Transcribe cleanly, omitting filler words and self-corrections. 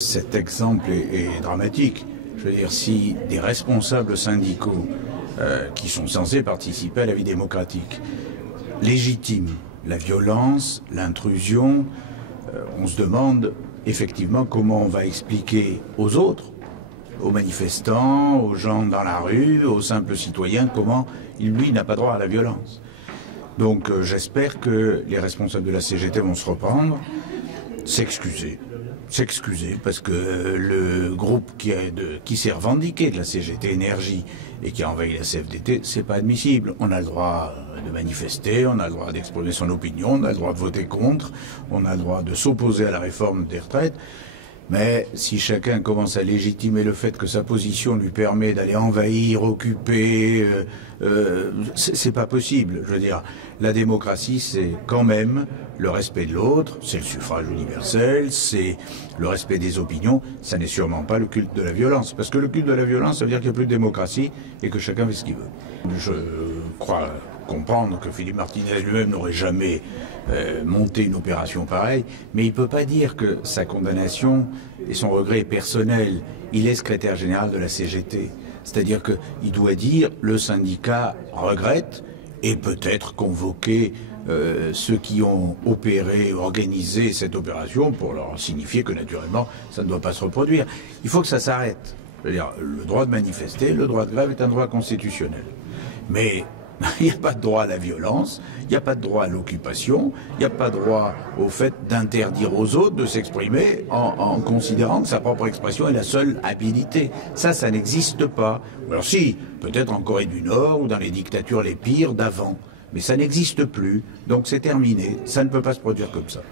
Cet exemple est dramatique. Je veux dire, si des responsables syndicaux qui sont censés participer à la vie démocratique légitiment la violence, l'intrusion, on se demande effectivement comment on va expliquer aux autres, aux manifestants, aux gens dans la rue, aux simples citoyens, comment lui n'a pas droit à la violence. Donc j'espère que les responsables de la CGT vont se reprendre, s'excuser parce que le groupe qui s'est revendiqué de la CGT Énergie et qui a envahi la CFDT, c'est pas admissible. On a le droit de manifester, on a le droit d'exprimer son opinion, on a le droit de voter contre, on a le droit de s'opposer à la réforme des retraites. Mais si chacun commence à légitimer le fait que sa position lui permet d'aller envahir, occuper, c'est pas possible. Je veux dire, la démocratie, c'est quand même le respect de l'autre, c'est le suffrage universel, c'est le respect des opinions. Ça n'est sûrement pas le culte de la violence. Parce que le culte de la violence, ça veut dire qu'il n'y a plus de démocratie et que chacun fait ce qu'il veut. Je crois comprendre que Philippe Martinez lui-même n'aurait jamais monté une opération pareille, mais il ne peut pas dire que sa condamnation et son regret est personnel. Il est secrétaire général de la CGT. C'est-à-dire qu'il doit dire le syndicat regrette et peut-être convoquer ceux qui ont opéré, organisé cette opération pour leur signifier que naturellement ça ne doit pas se reproduire. Il faut que ça s'arrête. C'est-à-dire le droit de manifester, le droit de grève est un droit constitutionnel. Mais il n'y a pas de droit à la violence, il n'y a pas de droit à l'occupation, il n'y a pas de droit au fait d'interdire aux autres de s'exprimer en considérant que sa propre expression est la seule habilité. Ça n'existe pas. Alors si, peut-être en Corée du Nord ou dans les dictatures les pires d'avant, mais ça n'existe plus, donc c'est terminé, ça ne peut pas se produire comme ça.